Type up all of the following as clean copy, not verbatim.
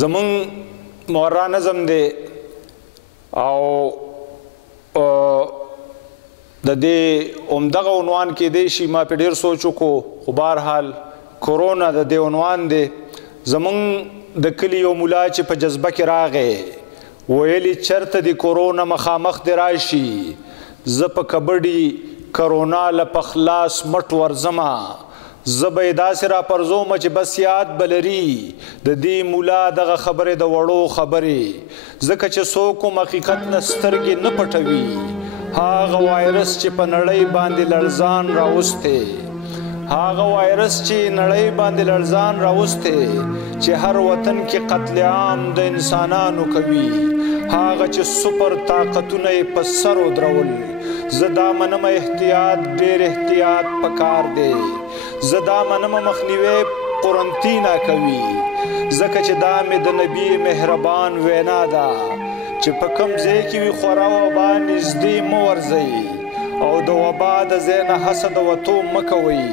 زمون مورا نظم دی او د دې عمدغه عنوان کېدی شي ما په ډېر سوچ وکړو خو بهرحال کورونا د دې عنوان دی زمونږ د کلي یو ملا چې په جذبه کې راغی ویلي چېرته د کورونا مخامخ دې راشي زه په کبډي کرونا له په خلاص مټ ورځمه زه به یې داسې راپرځومه چې بس یاد به لري د دې ملا دغه خبرې د وړو خبرې ځکه چې څوک هم حقیقت نه سترګې نه پټوي هغه وایرس چې په نړۍ باندې لړزان راوستی هغه وایرس چې نړۍ باندې لړزان راوستی چې هر وطن کې قتل عام د انسانانو کوي هغه چې سپر طاقتونه یې په سر ودرول زه دا منمه احتیاط ډېر احتیاط پکار دی زه دا منمه مخنیوی قرنطینه کوي ځکه چې دا مې د نبي مهربان وینا ده چې په کوم ځای کې وي خورا وبا نږدې مه ورځئ او د وبا د ځای نه حسد وتو مه کوئ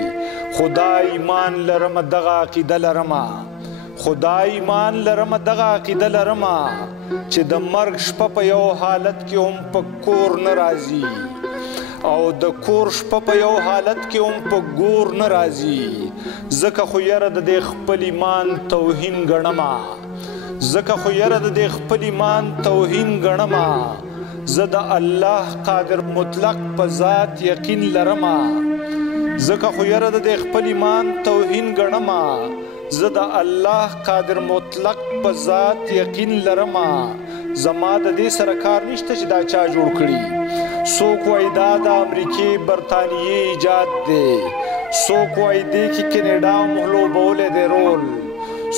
خدا ایمان لرمه دغه عقیده لرمه خدا ایمان لرمه دغه عقیده لرمه چې د مرګ شپه په یو حالت کې هم په کور نه راځي او د کور شپه په یو حالت کې هم په ګور نه راځي ځکه خو یره د دې خپل ایمان توهین ګڼمه ځکه خو یره د دې خپل ایمان توهین ګڼمه زه د الله قادر مطلق په ذات یقین لرمه ځکه خو یره د دې خپل ایمان توهین ګڼمه زه د الله قادر مطلق په ذات یقین لرمه زما د دې سره کار نشته چې دا چا جوړ کړي څوک وایي دا د امریکې برطانیې ایجاد دی څوک وایي دې کې کینیډا هم لوبولی دی رول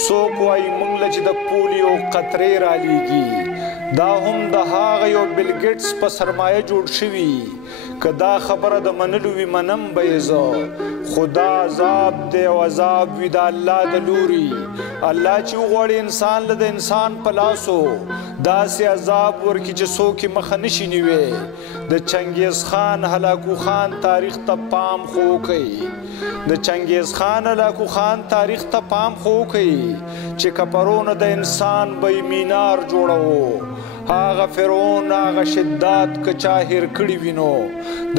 څوک وایي موږ له چې د پولیو قطرې رالیږي دا هم د هغه یو بل ګیټس په سرمایه جوړ شوي که دا خبره د منلو وي منم به یې زه خو دا عذاب دی او عذاب وي د الله د لوري الله چې وغواړي انسان له د انسان په لاسو داسې عذاب ورکړي چې څوک یې مخه نشي نیوی د چنګیز خان هلاکو خان تاریخ ته پام خو وکړئ د چنګیز خان هلاکو خان تاریخ ته پام خو وکړئ چې کپرونه د انسان به مینار جوړوو هغه فرعون هغه شدات که چا هیر کړي وینو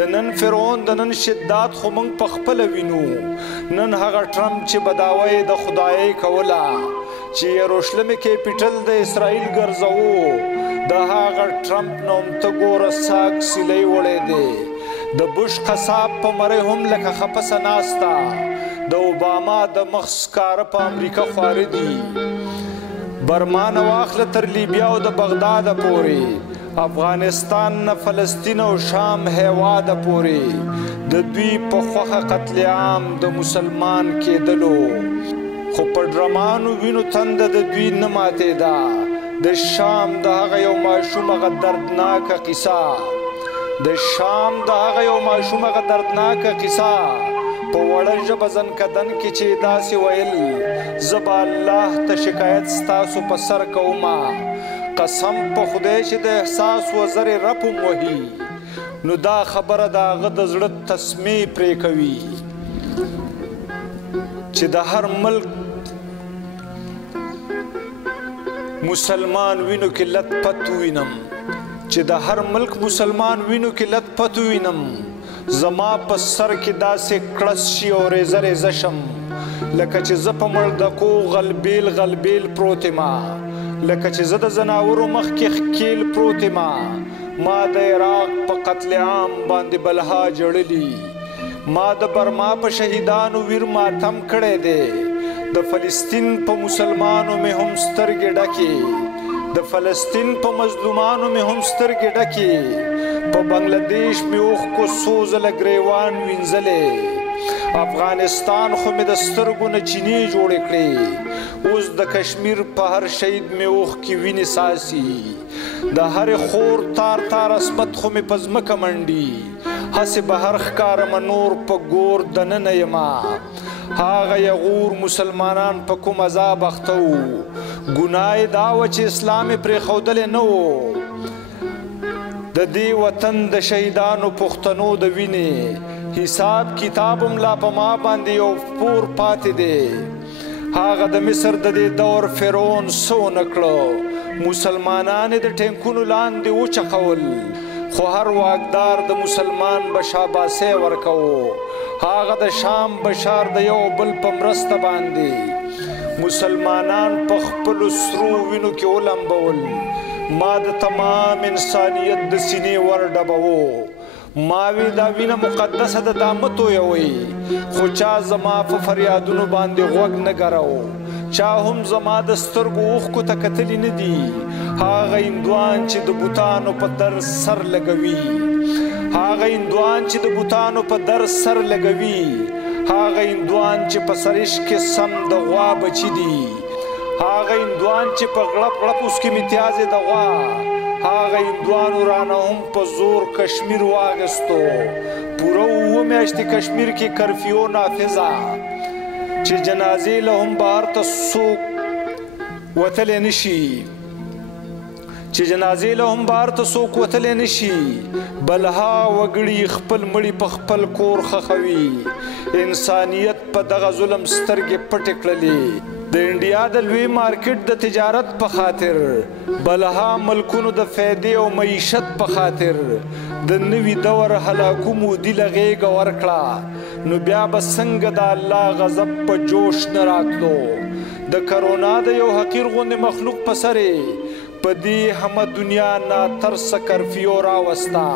د نن فرعون د نن شدات خو موږ په خپله وینو نن هغه ټرمپ چې به دعوی د خدایۍ کوله چې یروشلم کیپیټل د اسرائیل ګرځوو د هغه ټرمپ نه هم ته ګوره ساک سیلی وړی دی د بوش قصاب په مری هم لکه خپسه ناسته د اوباما د مخ سکاره په امریکا خواره دي برما نه واخله تر لیبیا او د بغداد پورې افغانستان نه فلسطین او شام هیواده پورې د دوی په خوښه قتل عام د مسلمان کېدلو خو په ډرمانو وینو تنده د دوی نه ماتېده د شام د هغه یو ماشوم هغه دردناکه قصه د شام د هغه یو ماشوم هغه دردناکه قصه په وړه ژبه زنکدن کې چې داسې ویل زه به الله ته شکایت ستاسو په سر کومه قسم په خدای چې د احساس وزرې رپ هم وهي نو دا خبره د هغه د زړه تسمې پرې کوي چې د هر ملک مسلمان وینو کې لت پت وینم چې د هر ملک مسلمان وینو کې لت پت وینم زما په سر کې داسې کړس شي او ریزه ریزه شم لکه چې زه په مړدکو غلبیل غلبیل پروت یمه لکه چې زه د ځناورو مخ کې ښکیل پروت یمه ما د عراق په قتل عام باندې بلها جړلي ما د برما په شهیدانو ویر ماتم کړی دی د فلسطین په مسلمانو مې هم سترګې ډکې د فلسطین په مظلومانو مې هم سترګې ډکې په بنګلادیش مې اوښکو څو ځله ګریوان وینځلې افغانستان خو مې د سترګو نه چینې جوړې کړې اوس د کشمیر په هر شهید مې اوښکې وینې ساسي د هرې خور تار تار اسمت خو مې په ځمکه منډي هسې بهر ښکارمه نور په ګور دننه یمه هغه یغور مسلمانان په کوم عذاب اخته وو ګناه یې دا وه چې اسلام یې پرېښودلی نه و د دې وطن د شهیدانو پښتنو د وینې حساب کتاب هم لا په ما باندې یو پور پاتې دی هغه د مصر د دې دور فرعون څه ونه کړه مسلمانان یې د ټینکونو لاندې وچخول خو هر واکدار د مسلمان به شاباسي ورکوو هغه د شام بشار د یو بل په مرسته باندې مسلمانان په خپلو سرو وینو کې ولمبول ما د تمام انسانیت د سینې ورډبوو ما وی دا وینه مقدسه ده دا مه تویوئ خو چا زما په فریادونو باندې غوږ نه ګرو چا هم زما د سترګو اوښکو ته کتلي نه دي هغه هندوان چې د بوتانو په در سر لګوي هغه هندوان چې د بوتانو په در سر لګوي هغه هندوان چې په سرش کې سم د غوا بچي دي هغه هندوان چې په غړپ غړپ اوس کې امتیاز د غوا هغه هندوانو رانه هم په زور کشمیر واغستو پوره 7 میاشتې کشمیر کې کرفیو نافذه چې جنازې له هم بهر ته څوک وتلی نشي چې جنازې له هم بهر ته څوک وتلی نشي بلها وګړي خپل مړي په خپل کور خښوي انسانیت په دغه ظلم سترګې پټې کړلې د انډیا د لوی مارکیټ د تجارت په خاطر بلها ملکونو د فیدې او معیشت په خاطر د نوي دور هلاکو مودي له غېږه ورکړه نو بیا به څنګه د الله غضب په جوش نه راتلو د کرونا د یو حقیر غوندې مخلوق په سرې په دې همه دنیا ناترسه کرفیو راوسته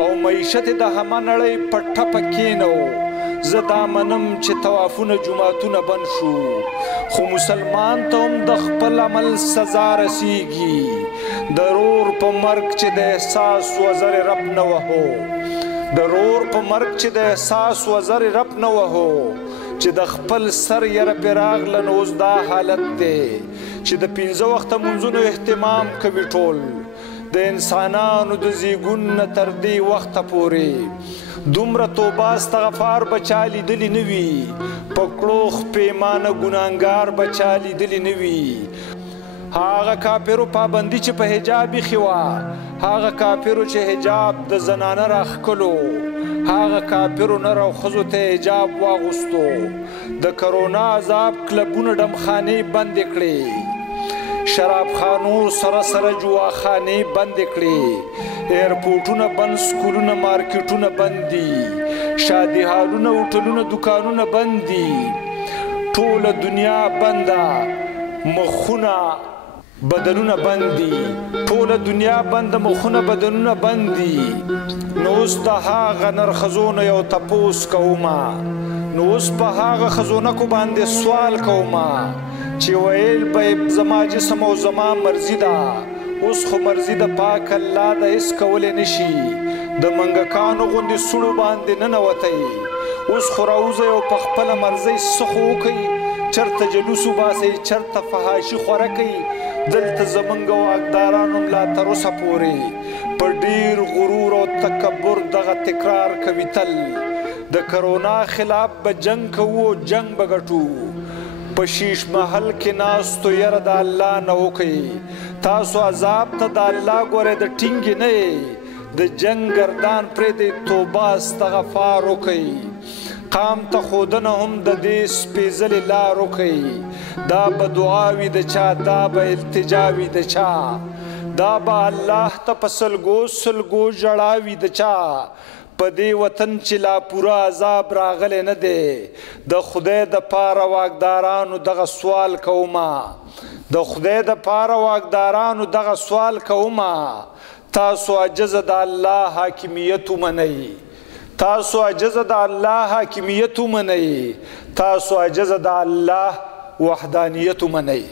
او معیشت د همه نړۍ په ټپه کېنو زه دا منم چې طوافونه جوماتونه بند شو خو مسلمان ته هم د خپل عمل سزا رسیږي د رور په مرګ چې د احساس وزر رب نه وهو د رور په مرګ چې د احساس وزر رب نه وهو چې د خپل سر یره پې راغله نو اوس دا حالت دی چې د 15 وخته منځونو اهتمام کوي ټول د انسانانو د زیږون نه تر دې وخته پورې دومره توبه استغفار به چا لیدلي نه وي په کړوخ پیمانه ګناهګار به چا لیدلي نه وي هغه کافرو پابندي چې په حجاب ایښې وه هغه کافرو چې حجاب د زنانه راښکلو هغه کافرو نر او ښځو ته حجاب واغوستو د کرونا عذاب کلبونه ډمخانې بندې کړې شرابخانو سره سره جواخانې بندې کړې ایرپورټونه بند سکولونه مارکیټونه بند دي شادي هالونه هوټلونه دوکانونه بند دي ټوله دنیا بنده مخونه بدنونه بند دي ټوله دنیا بنده مخونه بدنونه بند دي نو اوس د هغه نرښځو نه یو تپوس کومه نو اوس په هغه ښځونکو باندې سوال کومه چې ویل به زما جسم او زما مرضي ده اوس خو مرضي د پاک الله د هیڅ کولی نشي د منګکانو غوندې سوړو باندې ننوتی اوس خو راوځئ او په خپله مرضۍ څه خو وکئ چرته جلوس وباسئ چرته فحاشي خوره کوئ دلته زموږ واکداران هم لا تر اوسه پورې په ډېر غرور او تکبر دغه تکرار کوي تل د کرونا خلاف به جنګ کوو او جنګ به ګټو په شیش محل کې ناستو یره د الله نه وکئ تاسو عذاب ته د الله ګورئ د ټینګې نه یې د جنګ ګردان پرېږدئ توبه استغفار وکئ قام ته ښودنه هم د دې سپېڅلې لار وکئ دا به دعا وي د چا دا به التجا وي د چا دا به الله ته په سلګو سلګو ژړا وي د چا په دې وطن چې لا پوره عذاب راغلی نه دی د خدای د پاره واکدارانو دغه سوال کومه د خدای د پاره واکدارانو دغه سوال کومه تاسو عجزه د الله حاکمیت ومنئ تاسو عجزه د الله حاکمیت ومنئ تاسو عجزه د الله وحدانیت ومنئ